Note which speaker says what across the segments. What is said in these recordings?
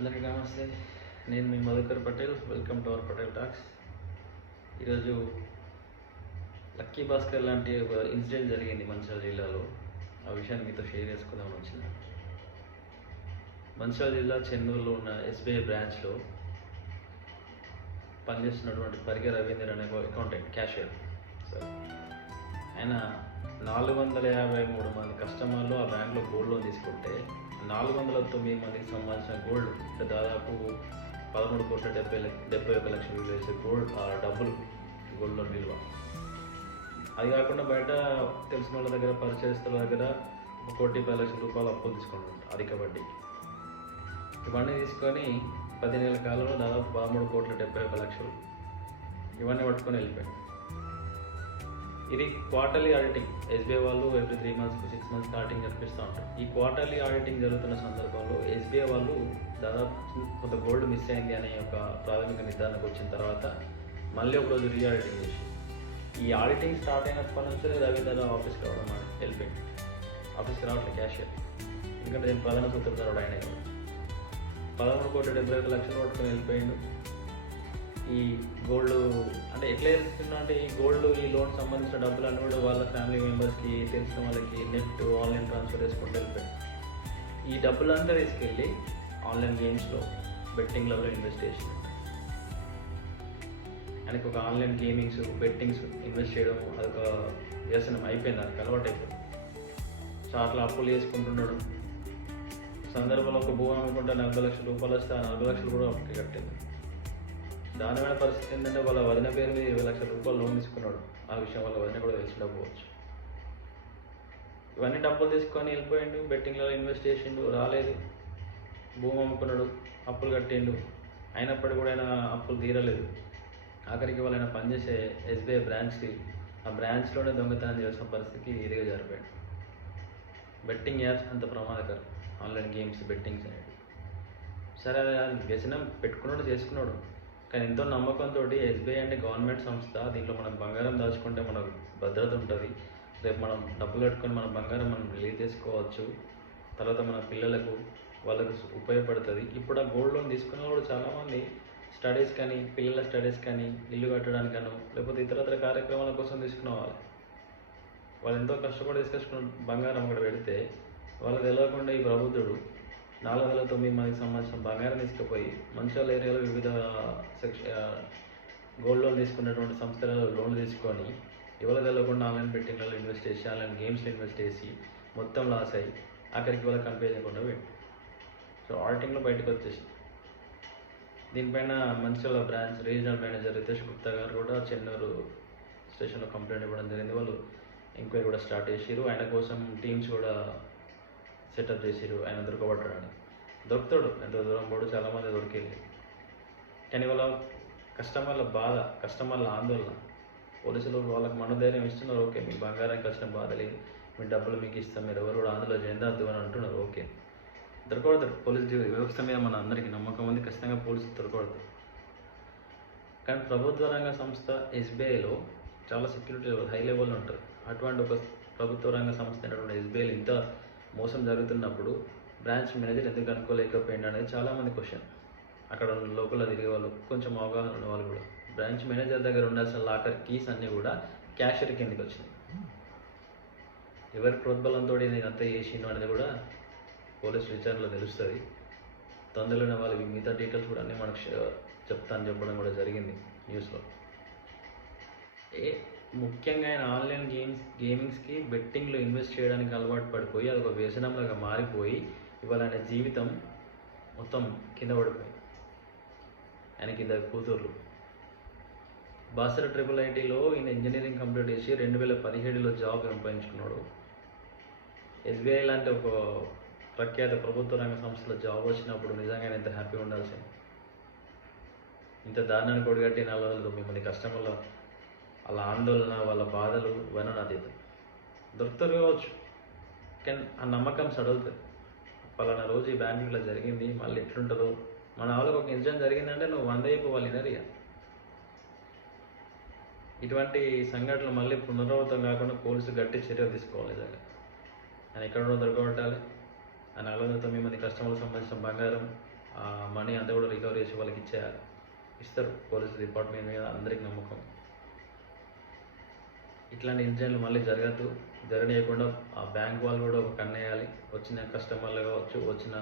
Speaker 1: అందరికీ నమస్తే. నేను మీ Madhukar Patel. Welcome to our Patel talks. ఈరోజు లక్కీ భాస్కర్ లాంటి ఒక ఇన్సిడెంట్ జరిగింది మంచిర్యాల జిల్లాలో. ఆ విషయాన్ని మీతో షేర్ చేసుకుందామని వచ్చింది మంచిర్యాల జిల్లా చెన్నూరులో ఉన్న ఎస్బీఐ బ్రాంచ్లో పనిచేస్తున్నటువంటి పరిగె రవీందర్ అనే ఒక అకౌంటెంట్ క్యాషియర్ సార్ ఆయన నాలుగు వందల యాభై మూడు మంది కస్టమర్లు ఆ బ్యాంక్లో గోల్డ్ లోన్ తీసుకుంటే నాలుగు వందల తొమ్మిది మందికి సంబంధించిన గోల్డ్ అంటే దాదాపు పదమూడు కోట్ల డెబ్బై డెబ్బై ఒక లక్షల విలువ వేసే గోల్డ్ ఆ డబ్బులు గోల్డ్ లోన్ విలువ. అది కాకుండా బయట తెలిసిన వాళ్ళ దగ్గర పరిచయస్తుల దగ్గర ఒక కోటి పది లక్షల రూపాయలు అప్పులు తీసుకుంటారు అధిక వడ్డీ. ఇవన్నీ తీసుకొని పది నెలల కాలంలో దాదాపు పదమూడు కోట్ల డెబ్బై ఒక లక్షలు ఇవన్నీ పట్టుకొని వెళ్ళిపోయాయి ఇది క్వార్టర్లీ ఆడిటింగ్ ఎస్బీఐ వాళ్ళు ఎవ్రీ త్రీ మంత్స్కి సిక్స్ మంత్స్ ఆడిటింగ్ జరిపిస్తూ ఉంటారు ఈ క్వార్టర్లీ ఆడిటింగ్ జరుగుతున్న సందర్భంలో ఎస్బీఐ వాళ్ళు దాదాపు కొంత గోల్డ్ మిస్ అయింది అనే ఒక ప్రాథమిక నిర్ధారణకు వచ్చిన తర్వాత మళ్ళీ ఒక రోజు రీ ఆడిటింగ్ చేసి ఈ ఆడిటింగ్ స్టార్ట్ అయినప్పటి నుంచి రవీంద్ర ఆఫీస్కి రావడం మాట వెళ్ళిపోయింది ఆఫీస్కి రావట్లేదు క్యాషియర్ ఎందుకంటే నేను ప్రధాన సూత్రధారుడు ఆయన పదమూడు కోట్ల డెబ్బై ఒక లక్షలు పట్టుకొని వెళ్ళిపోయిండు. ఈ గోల్డ్ అంటే ఎట్లా తెలుస్తున్నా అంటే ఈ గోల్డ్ ఈ లోన్ సంబంధించిన డబ్బులు అన్నీ కూడా వాళ్ళ ఫ్యామిలీ మెంబర్స్కి తెలిసిన వాళ్ళకి నెట్ ఆన్లైన్ ట్రాన్స్ఫర్ చేసుకుంటూ వెళ్ళిపోయాడు ఈ డబ్బులంతా తీసుకెళ్ళి ఆన్లైన్ గేమ్స్లో బెట్టింగ్లలో ఇన్వెస్ట్ చేసి ఆయనకు ఒక ఆన్లైన్ గేమింగ్స్ బెట్టింగ్స్ ఇన్వెస్ట్ చేయడం అదొక వ్యసనం అయిపోయింది అది అలవాటు అయిపోయింది సో అట్లా అప్పులు చేసుకుంటున్నాడు సందర్భంలో ఒక భూమి అమ్ముకుంటే నలభై లక్షల రూపాయలు వస్తే ఆ నలభై లక్షలు కూడా అప్పుకి కట్టింది. దారుణమైన పరిస్థితి ఏంటంటే వాళ్ళ వదిన పేరు మీద ఇరవై లక్షల రూపాయలు లోన్ తీసుకున్నాడు. ఆ విషయం వాళ్ళ వదిన కూడా తెలిసి పోవచ్చు ఇవన్నీ డబ్బులు తీసుకొని వెళ్ళిపోయిండు బెట్టింగ్లలో ఇన్వెస్ట్ చేసిండు రాలేదు. భూమి అమ్ముకున్నాడు అప్పులు కట్టిండు. అయినప్పటికీ కూడా ఆయన అప్పులు తీరలేదు. ఆఖరికి వాళ్ళైనా పనిచేసే ఎస్బీఐ బ్రాంచ్కి ఆ బ్రాంచ్లోనే దొంగతనం చేసిన పరిస్థితికి ఇదిగా జరిపాడు బెట్టింగ్ యాప్స్ అంత ప్రమాదకరం. ఆన్లైన్ గేమ్స్ బెట్టింగ్స్ అనేవి సరే వ్యసనం పెట్టుకున్నాడు చేసుకున్నాడు. కానీ ఎంతో నమ్మకంతో ఎస్బీఐ అంటే గవర్నమెంట్ సంస్థ దీంట్లో మనం బంగారం దాచుకుంటే మనకు భద్రత ఉంటుంది. రేపు మనం డబ్బులు కట్టుకొని మన బంగారం మనం రిలీజ్ చేసుకోవచ్చు. తర్వాత మన పిల్లలకు వాళ్ళకు ఉపయోగపడుతుంది. ఇప్పుడు ఆ గోల్డ్ లోన్ తీసుకున్న కూడా చాలామంది స్టడీస్ కానీ పిల్లల స్టడీస్ కానీ ఇల్లు కట్టడానికనో లేకపోతే ఇతరత్ర కార్యక్రమాల కోసం తీసుకున్న వాళ్ళు. వాళ్ళు ఎంతో కష్టపడి తీసుకొచ్చుకున్న బంగారం అక్కడ పెడితే వాళ్ళకి తెలియకుండా ఈ ప్రభుత్వడు నాలుగు వేల తొమ్మిది మందికి సంబంధించిన బంగారం తీసుకుపోయి మంచిర్యాల ఏరియాలో వివిధ సెక్ష గోల్డ్ లోన్ తీసుకున్నటువంటి సంస్థలలో లోన్ తీసుకొని ఇవాళ తెలవకుండా ఆన్లైన్ బెట్టింగ్లలో ఇన్వెస్ట్ చేసి ఆన్లైన్ గేమ్స్లో ఇన్వెస్ట్ చేసి మొత్తం లాస్ అయ్యి అక్కడికి వాళ్ళకి చేయకుండా పెట్టి సో ఆడిటింగ్లో బయటకు వచ్చేసి దీనిపైన Mancherial branch regional manager Ritesh Gupta garu కూడా చెన్నూరు స్టేషన్లో కంప్లైంట్ ఇవ్వడం జరిగింది. వాళ్ళు ఎంక్వైరీ కూడా స్టార్ట్ చేసారు ఆయన కోసం టీమ్స్ కూడా సెటప్ చేసిరు ఆయన దొరకబట్టడానికి దొరుకుతాడు ఎంత దూరం పోడు చాలామంది దొరికేది కానీ వాళ్ళ కస్టమర్ల బాధ కస్టమర్ల ఆందోళన. పోలీసులు వాళ్ళకి మనోధైర్యం ఇస్తున్నారు ఓకే. మీ బంగారానికి వచ్చిన బాధ లేదు. మీ డబ్బులు మీకు ఇస్తాం మీరు ఎవరు కూడా ఆందోళన చెందద్దు అని అంటున్నారు ఓకే. దొరకబడతారు పోలీస్ వ్యవస్థ మీద మన అందరికీ నమ్మకం ఉంది ఖచ్చితంగా పోలీసులు దొరకబడతారు కానీ ప్రభుత్వ రంగ సంస్థ ఎస్బీఐలో చాలా సెక్యూరిటీ హై లెవెల్లో ఉంటారు. అటువంటి ఒక ప్రభుత్వ రంగ సంస్థ అయినటువంటి ఎస్బీఐలో ఇంత మోసం జరుగుతున్నప్పుడు బ్రాంచ్ మేనేజర్ ఎందుకు కనుక్కోలేకపోయింది అనేది చాలామంది క్వశ్చన్. అక్కడ ఉన్న లోపల తిరిగే వాళ్ళు కొంచెం అవగాహన ఉన్న వాళ్ళు కూడా. బ్రాంచ్ మేనేజర్ దగ్గర ఉండాల్సిన లాకర్ కీస్ అన్నీ కూడా క్యాషియర్ కిందకి వచ్చినాయి. ఎవరి ప్రోద్బలంతో నేను అంతా చేసిండు అనేది కూడా పోలీస్ విచారణలో తెలుస్తుంది. తొందరలోనే వాళ్ళకి మిగతా డీటెయిల్స్ కూడా అన్నీ మనకు చెప్తాను చెప్పడం కూడా జరిగింది న్యూస్లో. ఏ ముఖ్యంగా ఆయన ఆన్లైన్ గేమ్స్ గేమింగ్స్కి బెట్టింగ్లో ఇన్వెస్ట్ చేయడానికి అలవాటు పడిపోయి అది ఒక వ్యసనంలాగా మారిపోయి ఇవాళ ఆయన జీవితం మొత్తం కింద పడిపోయి ఆయన కింద కూతుర్లు. బాసర ట్రిపుల్ ఐటీలో ఈయన ఇంజనీరింగ్ కంప్లీట్ చేసి రెండు వేల పదిహేడులో జాబ్ సంపాదించుకున్నాడు. ఎస్బీఐ లాంటి ఒక ప్రఖ్యాత ప్రభుత్వ రంగ సంస్థలో జాబ్ వచ్చినప్పుడు నిజంగా ఆయన ఎంత హ్యాపీగా ఉండాల్సింది. ఇంత దారుణాన్ని కొడిగట్టి నాలుగు వందల తొమ్మిది మంది కస్టమర్ల వాళ్ళ ఆందోళన వాళ్ళ బాధలు వర్ణనాతీతం దొరుకుతారు కావచ్చు. కానీ ఆ నమ్మకం సడుగుతుంది పలానా రోజు ఈ బ్యాంక్ ఇట్లా జరిగింది మళ్ళీ ఎట్లుంటుందో. మన వాళ్ళకి ఒక ఇన్సిడెంట్ జరిగిందంటే నువ్వు వంద అయిపో వాళ్ళు ఇటువంటి సంఘటనలు మళ్ళీ పునరావృతం కాకుండా పోలీసులు గట్టి చర్యలు తీసుకోవాలి నిజంగా ఆయన ఎక్కడో దొరకబట్టాలి. ఆ నాలుగు వందల తొమ్మిది మంది కస్టమర్లకు సంబంధించిన బంగారం ఆ మనీ అంతా కూడా రికవరీ చేసి వాళ్ళకి ఇచ్చేయాలి. ఇస్తారు. పోలీసు డిపార్ట్మెంట్ మీద అందరికి నమ్మకం. ఇట్లాంటి ఇన్సిడెంట్లు మళ్ళీ జరగద్దు. జరగనీయకుండా ఆ బ్యాంక్ వాళ్ళు కూడా ఒక కన్నేయాలి. వచ్చిన కస్టమర్లు కావచ్చు వచ్చిన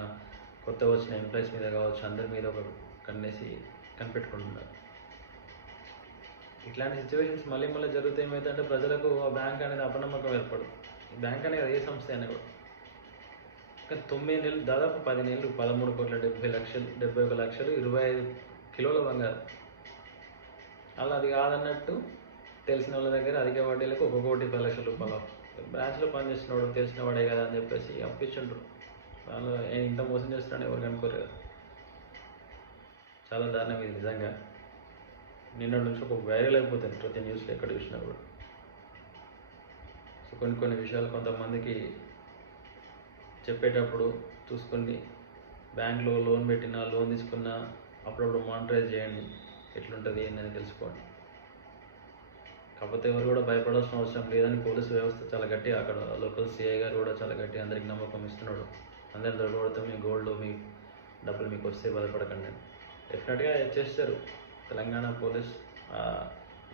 Speaker 1: కొత్త వచ్చిన ఎంప్లాయీస్ మీద కావచ్చు అందరి మీద ఒక కన్నేసి కనిపెట్టుకుంటున్నారు. ఇట్లాంటి సిచ్యువేషన్స్ మళ్ళీ మళ్ళీ జరుగుతాయి ఏమవుతుందంటే ప్రజలకు ఆ బ్యాంక్ అనేది అపనమ్మకం ఏర్పడదు ఈ బ్యాంక్ అనేది ఏ సంస్థ అయినా కూడా. కానీ తొమ్మిది నెలలు దాదాపు పది నెలలు పదమూడు కోట్ల డెబ్బై లక్షలు డెబ్బై ఒక లక్షలు ఇరవై ఐదు కిలోల బంగారం. అలా అది కాదన్నట్టు తెలిసిన వాళ్ళ దగ్గర అధిక వడ్డీలకు ఒక కోటి పది లక్షల రూపాయలు. బ్రాంచ్లో వాడు తెలిసిన వాడే కదా అని చెప్పేసి అప్పించుండ్రు వాళ్ళు ఇంత మోసం చేస్తున్నాడు ఎవరు కనుకోరు కదా. చాలా దారుణం ఇది నిజంగా. నిన్న నుంచి ఒక వైరల్ అయిపోతుంది ప్రతి న్యూస్లో ఎక్కడ చూసినా కూడా. సో కొన్ని కొన్ని విషయాలు కొంతమందికి చెప్పేటప్పుడు చూసుకొని బ్యాంక్లో లోన్ పెట్టినా లోన్ తీసుకున్నా అప్పుడప్పుడు మానిటరైజ్ చేయండి. ఎట్లుంటుంది ఏందని తెలుసుకోండి. కాకపోతే ఎవరు కూడా భయపడాల్సిన అవసరం లేదని పోలీసు వ్యవస్థ చాలా గట్టి అక్కడ లోకల్ సిఐ గారు కూడా చాలా గట్టి అందరికి నమ్మకం ఇస్తున్నాడు. అందరిని దొరకబడితే మీ గోల్డ్ మీ డబ్బులు మీకు వస్తే బాధపడకండి డెఫినెట్గా చేస్తారు. తెలంగాణ పోలీస్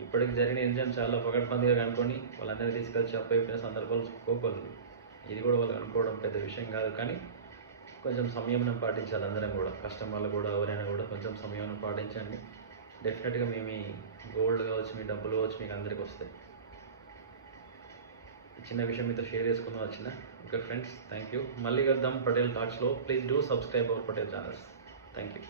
Speaker 1: ఇప్పటికి జరిగిన ఇన్సిడెంట్ చాలా పకడ్బందీగా కనుకొని వాళ్ళందరినీ తీసుకొచ్చి అప్పయిపోయిన సందర్భాలు చెప్పుకోకూడదు ఇది కూడా వాళ్ళు అనుకోవడం పెద్ద విషయం కాదు కానీ కొంచెం సంయమనం పాటించాలి అందరం కూడా. కస్టమర్లు కూడా ఎవరైనా కూడా కొంచెం సంయమనం పాటించండి. డెఫినెట్గా మేము గోల్డ్ కావచ్చు మీ డబ్బులు కావచ్చు మీకు అందరికి వస్తాయి. చిన్న విషయం మీతో షేర్ చేసుకుందాం వచ్చిన. ఓకే ఫ్రెండ్స్ థ్యాంక్ యూ మళ్ళీ కలుద్దాం Patel థాట్స్లో please do subscribe our Patel channels. Thank you